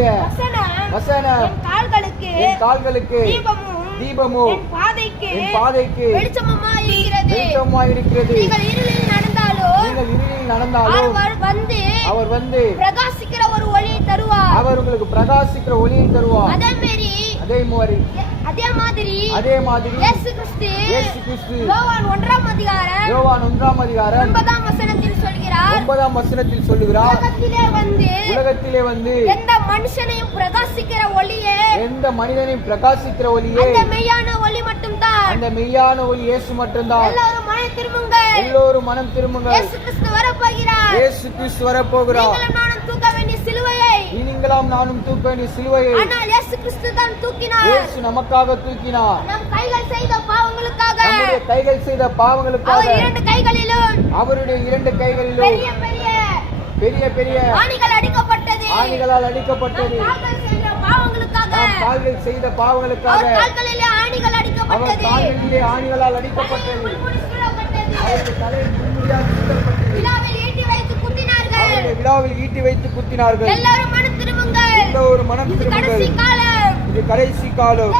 உம்முடைய வசனம் என் கால்களுக்கு தீபமும் என் பாதைக்கு வெளிச்சமாய் இருக்கிறது. நீங்கள் இருளில் நடந்தாலும் அவர் வந்து பிரகாசிக்கிற ஒரு ஒளியை தருவார். அவர் உங்களுக்கு பிரகாசிக்கிற ஒளியை தருவார். அதே மாதிரி இயேசு கிறிஸ்து யோவான் 1 அதிகாரம் 9 வசனத்தில் சொல்கிறார், உலகத்திலே வந்து எந்த மனிதனையும் பிரகாசிக்கிற ஒளியே அந்த மெய்யான ஒளி மட்டும்தான். அந்த மெய்யான ஒளி இயேசு மட்டும்தான். எல்லோரும் மனம் திரும்புங்கள். இயேசு கிறிஸ்து வரப்போகிறார். நீங்களும் நானும் தூக்க வேண்டிய சிலுவையை இயேசு கிறிஸ்து தான் தூக்கினார். இயேசு நமக்காக தூக்கினார். நம் கைகள் செய்த பாவங்களுக்காக, நம்முடைய கைகள் செய்த பாவங்களுக்காக அவருடைய இரண்டு கைகளிலும் பெரிய ஆணிகளால் அடிக்கப்பட்டது. கால்கள் செய்த பாவங்களுக்காக கால்களிலே ஆணிகளால் அடிக்கப்பட்டது. அவருடைய தலையில் முள்முடியால் குத்தப்பட்டது. விழாவில் ஈட்டி வைத்து குத்தினார்கள். எல்லோரும் மனம் திரும்புங்கள். இது கடைசி காலம்.